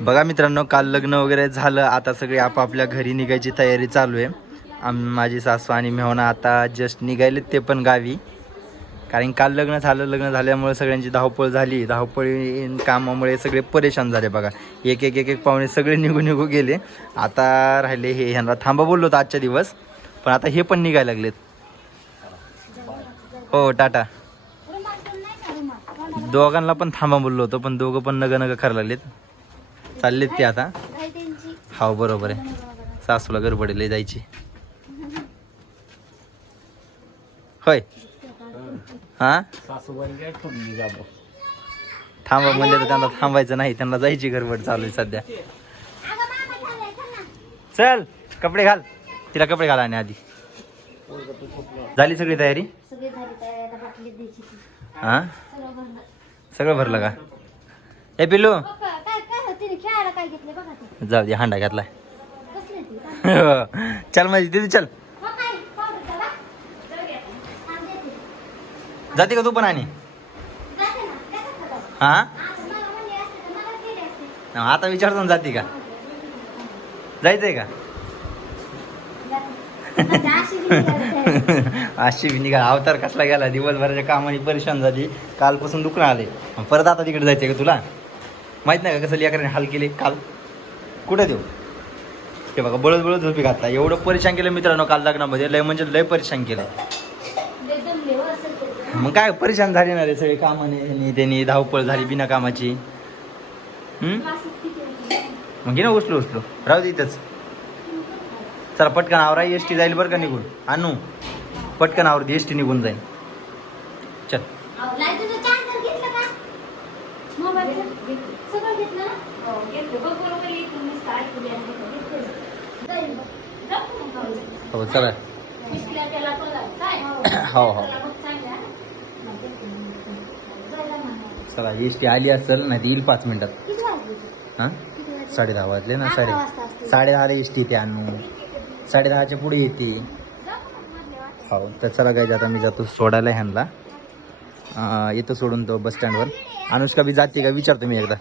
बघा मित्रांनो काल लग्न वगैरे झालं. आता सगळे आपापल्या घरी निघायची तयारी चालू आहे. आम माझी सासू आणि मेहना आता जस्ट निघायलेत ते पण गावी. कारण काल लग्न झालं लग्न झाल्यामुळे सगळ्यांची धावपळ झाली. धावपळी कामामुळे सगळे परेशान झाले बघा. एक एक एक एक पाहुणे सगळे निघून निघू गेले. आता राहिले हे ह्यांना थांबा बोललो होतो आजच्या दिवस. पण आता हे पण निघायला लागलेत. हो टाटा. दोघांना पण थांबा बोललो होतो पण दोघं पण नग नग करायला लागलेत. चाललेत ते आता. हाव बरोबर आहे. सासूला गडबडीला जायची. होय. हा? थांबा म्हणले तर त्यांना थांबायचं नाही. त्यांना जायची गडबड चालू आहे सध्या. चल कपडे घाल. तिला कपडे घाल आणि आधी. झाली सगळी तयारी. हा? सगळं भरलं. का? ए पिल्लू. काय घेतले बघा ते. जाऊ दे हांडा घातलाय. कसले ते? चल माझी दिदी चल. हो काय? पावडर चला. देते. जाते का तू पण आणि? जाते ना. देतात का जाऊ? हा? आता मला म्हणले असते तर मलाच गेले असते. आता विचारतो ना जाते का? जायचंय का? जाते. अशी गेली. अशी निघा अवतार कसला गेला? दिवसभराच्या कामाने परेशान झाली. कालपासून दुखणं आले. परत आता तिकडे जायचंय का तुला? माहीत नाही का कसं लेकराने हाल केले काल? कुठे देऊ? ते बघा बळत बळत झोपी घातला. एवढं परेशान केलं मित्रांनो काल लग्नामध्ये. लय म्हणजे लय परेशान केलं. मग काय परेशान झाले ना रे सगळे कामाने त्यांनी धावपळ झाली बिना कामाची. मग घे ना उचलो उचलो. राहू दे इथंच. चला पटकन आवरा एस टी जाईल बरं का निघून. आणू. पटकन आवर एस टी निघून जाईल. चल. बघ बरोबर हो चला. हो, हो. चला एस टी आली असेल नाही येईल पाच मिनिटात. हा? साडेदहा हां वाजले? साडे दहा वाजले ना साडे वाजता साडे दहाला एस टी येते आणू साडे दहाच्या पुढे येते. हो तर चला काय जाता मी जातो सोडायला ह्यांना. येतो सोडून तो बस स्टँडवर अनुष्का बी जाते का? विचारतो मी एकदा.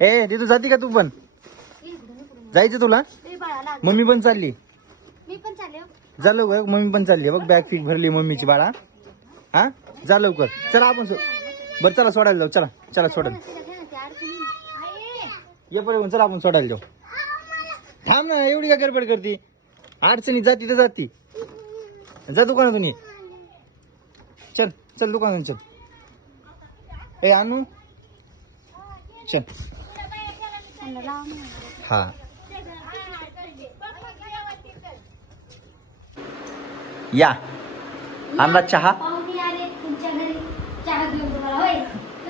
ए तिथू जाते का तू पण? जायचं तुला? मम्मी पण चालली. जा लवकर मम्मी पण चालली. बघ बॅग फीक भरली मम्मीची बाळा. हा? जा लवकर. चला आपण सो बरं चला सोडायला जाऊ. चला चला सोडायला. ये पण चला आपण सोडायला जाऊ. थांब ना एवढी का गडबड करती? अडचणी जाती तर जाती. जा दुकानातून ये. चल चल दुकानातून चल. ए आणू चल. हा. या. आणला चहा?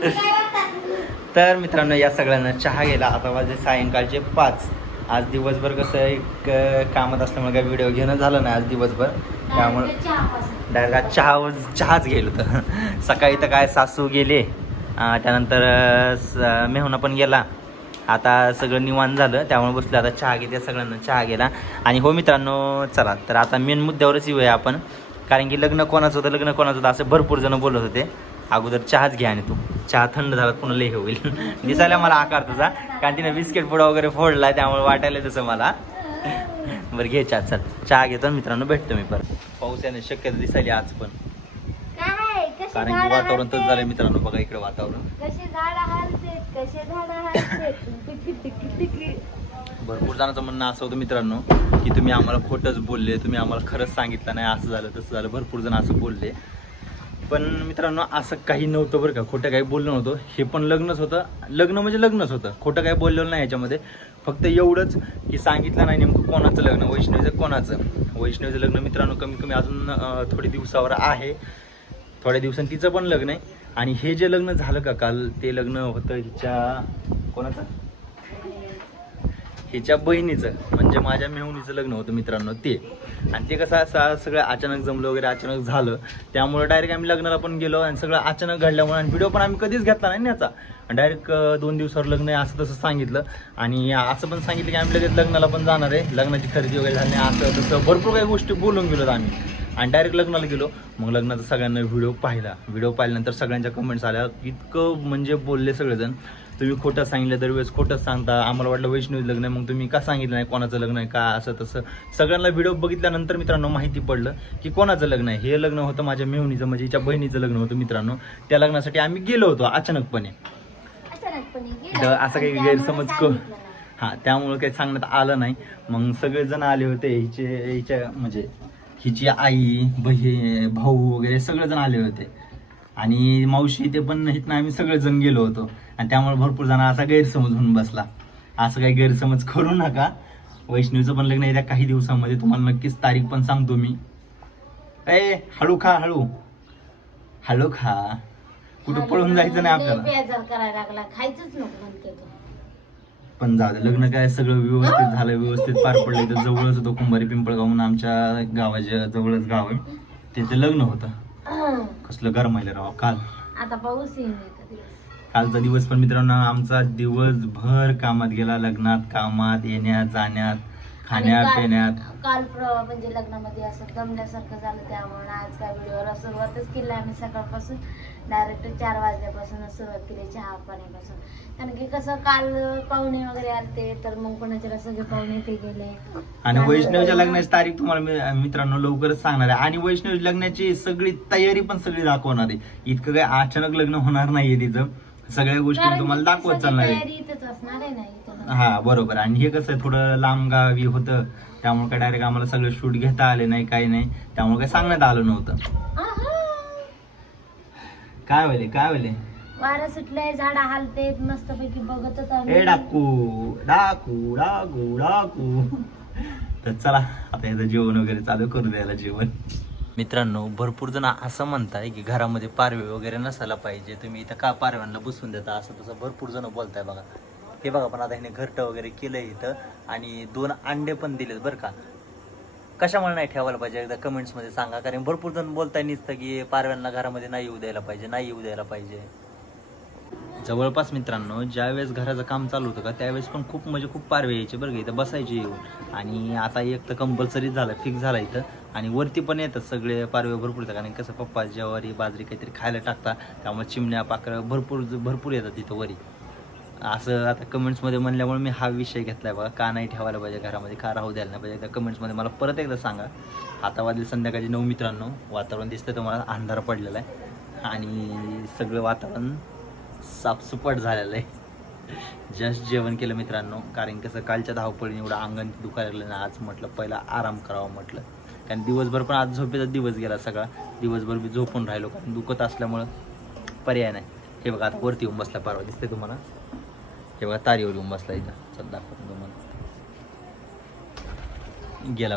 तर मित्रांनो या सगळ्यांना चहा गेला. आता वाजले सायंकाळचे पाच. आज दिवसभर कसं एक कामात असल्यामुळे काय व्हिडिओ घेणं झालं नाही आज दिवसभर. त्यामुळे. डायरेक्ट चहा चहाच गेलो होतं सकाळी तर काय सासू गेले. त्यानंतर मेहुणा पण गेला. आता सगळं निवांत झालं त्यामुळे बसलं आता चहा घेते सगळ्यांना चहा गेला आणि हो मित्रांनो चला. तर आता मेन मुद्द्यावरच येऊया आपण. कारण की लग्न कोणाचं होतं लग्न कोणाचं होतं असं भरपूर जण बोलत होते. अगोदर चहाच घ्या आणि तू. चहा थंड झाला पुन्हा लय होईल. दिसायला मला आकार तुझा. कारण तिने बिस्किट पुडा वगैरे फोडला त्यामुळे वाटायला तसं मला. बरं घे चहा चल. चहा घेतो आणि मित्रांनो भेटतो मी परत. पाऊस याने शक्यता दिसायली आज पण. कारण की वातावरण तर? झालंय मित्रांनो बघा इकडे वातावरण. कसे झाडं कसे झाडं भरपूर जणांचं म्हणणं असं होतं मित्रांनो की तुम्ही आम्हाला खोटंच बोलले तुम्ही आम्हाला खरंच सांगितलं नाही असं झालं तसं झालं भरपूर जण असं बोलले. पण मित्रांनो असं काही नव्हतं बरं का खोटं काही बोललं नव्हतं. हे पण लग्नच होतं. लग्न म्हणजे लग्नच होतं. खोटं काही बोललेलं नाही याच्यामध्ये. फक्त एवढंच की सांगितलं नाही नेमकं कोणाचं लग्न वैष्णवीचं कोणाचं. वैष्णवीचं लग्न मित्रांनो कमी कमी अजून थोडे दिवसावर आहे. थोड्या दिवसांनी तिचं पण लग्न आहे. आणि हे जे लग्न झालं का काल ते लग्न होतं हिच्या कोणाचं? हिच्या बहिणीचं म्हणजे माझ्या मेहुणीचं लग्न होतं मित्रांनो ते. आणि ते कसं असं सगळं अचानक जमलं वगैरे अचानक झालं. त्यामुळे डायरेक्ट आम्ही लग्नाला पण गेलो आणि सगळं अचानक घडल्यामुळे आणि व्हिडिओ पण आम्ही कधीच घेतला नाही याचा. डायरेक्ट दोन दिवसावर लग्न आहे असं तसं सांगितलं. आणि असं पण सांगितलं की आम्ही लगेच लग्नाला पण जाणार आहे. लग्नाची खरेदी वगैरे झाली असं तसं. भरपूर काही गोष्टी बोलून गेलो आम्ही. आणि डायरेक्ट लग्नाला गेलो. मग लग्नाचा सगळ्यांना व्हिडिओ पाहिला. व्हिडिओ पाहिल्यानंतर सगळ्यांच्या कमेंट्स आल्या. इतकं म्हणजे बोलले सगळेजण. तुम्ही खोटं सांगितलं दरवेळेस खोटंच सांगता. आम्हाला वाटलं वैष्णवी लग्न आहे मग तुम्ही का सांगितलं नाही कोणाचं लग्न आहे का असं तसं. सगळ्यांना व्हिडिओ बघितल्यानंतर मित्रांनो माहिती पडलं की कोणाचं लग्न आहे. हे लग्न होतं माझ्या मेहुणीचं म्हणजे हिच्या बहिणीचं लग्न होतं मित्रांनो. त्या लग्नासाठी आम्ही गेलो होतो अचानकपणे. असं काही गैरसमज क. हां त्यामुळं काही सांगण्यात आलं नाही. मग सगळेजण आले होते हिचे हिच्या म्हणजे हिची आई बही भाऊ वगैरे सगळेजण आले होते. आणि मावशी ते पण इथनं आम्ही सगळेजण गेलो होतो. आणि त्यामुळे भरपूर जण असा गैरसमज होऊन बसला. असं काही गैरसमज करू नका. वैष्णवीचं पण लग्न येत्या काही दिवसामध्ये. तुम्हाला नक्कीच तारीख पण सांगतो मी. ए हळू खा हळू. हळू खा. कुठं पळून जायचं नाही लय आपल्याला. बेजार करायला लागला. खायचंच नको पण जाऊ दे लग्न काय सगळं व्यवस्थित झालं व्यवस्थित पार पडलं. तर जवळच होतं कुंभारी पिंपळगाव म्हणून आमच्या गावाच्या जवळच गाव आहे. तिथे लग्न होतं. कसलं गरमायलं राव काल. आता पाऊस. कालचा दिवस पण मित्रांनो आमचा दिवसभर कामात गेला लग्नात कामात येण्यात जाण्यात. आणि खाण्यात काल- पिण्यात काल प्र- म्हणजे लग्नामध्ये असं दमल्यासारखं झालं त्यामुळे आज काय व्हिडिओला सुरुवातच केली आम्ही सकाळपासून. डायरेक्ट चार वाजल्यापासूनच सुरुवात केली चहा पाण्यापासून. कारण की कसं काल पाहुणे वगैरे आलते तर मग कोणाच्या सगळे पाहुणे ते गेले. आणि वैष्णवच्या लग्नाची तारीख तुम्हाला मित्रांनो लवकरच सांगणार आहे. आणि वैष्णव लग्नाची सगळी तयारी पण सगळी दाखवणार आहे. इतकं काय अचानक लग्न होणार नाहीये तिचं. सगळ्या गोष्टी तुम्हाला दाखवत चालणार आहे. हा बरोबर. आणि हे कसं थोडं लांब गावी होतं त्यामुळे काय डायरेक्ट आम्हाला सगळं शूट घेता आले नाही काही नाही. त्यामुळे काय सांगण्यात आलं नव्हतं. काय व्हायले काय व्हायले वारं सुटलंय झाड हालते मस्तपैकी बघतच आम्ही. ए डाकू डाकू डाकू डाकू. तर चला आता याचं जेवण वगैरे चालू करू द्यायला जेवण. मित्रांनो भरपूर जण असं म्हणताय की घरामध्ये पारवे वगैरे नसायला पाहिजे. तुम्ही इथं का पारव्यांना बसून देता? असं तसं भरपूर जण बोलताय बघा. हे बघा पण आता ह्याने घरटं वगैरे केलं इथं. आणि दोन अंडे पण दिलेत बरं का. कशामुळे नाही ठेवायला पाहिजे? एकदा कमेंट्समध्ये सांगा. कारण भरपूर जण बोलताय नुसतं की पारव्यांना घरामध्ये नाही येऊ द्यायला पाहिजे नाही येऊ द्यायला पाहिजे. जवळपास मित्रांनो ज्यावेळेस घराचं काम चालू होतं का त्यावेळेस पण खूप म्हणजे खूप पारवे यायचे बरं का. इथं बसायचे येऊन. आणि आता एक तर कंपल्सरी झालं फिक्स झालं इथं. आणि वरती पण येतात सगळे पारवे भरपूर येतात. कारण कसं पप्पा ज्वारी बाजरी काहीतरी खायला टाकतात. त्यामुळे चिमण्या पाखरं भरपूर भरपूर येतात तिथं वरी. असं आता कमेंट्समध्ये म्हणल्यामुळे मी हा विषय घेतलाय बघा. का नाही ठेवायला पाहिजे घरामध्ये? का राहू द्यायला नाही पाहिजे? एकदा कमेंट्समध्ये मला परत एकदा सांगा. आता वाजले संध्याकाळी नऊ मित्रांनो वातावरण दिसतंय तुम्हाला अंधार पडलेला आहे. आणि सगळं वातावरण साफसुपट झालेलं आहे. जस्ट जेवण केलं मित्रांनो कारण कसं कालच्या धावपळीने एवढं अंगण दुखायला लागलं ना आज म्हटलं पहिला आराम करावा म्हटलं. कारण दिवसभर पण आज झोपेचा दिवस गेला सगळा. दिवसभर मी झोपून राहिलो कारण दुखत असल्यामुळं पर्याय नाही. हे बघा आता वरती येऊन बसला परवा दिसते तुम्हाला. हे बघा तारीवर येऊन बसला इथं चल दाखवतो तुम्हाला गेला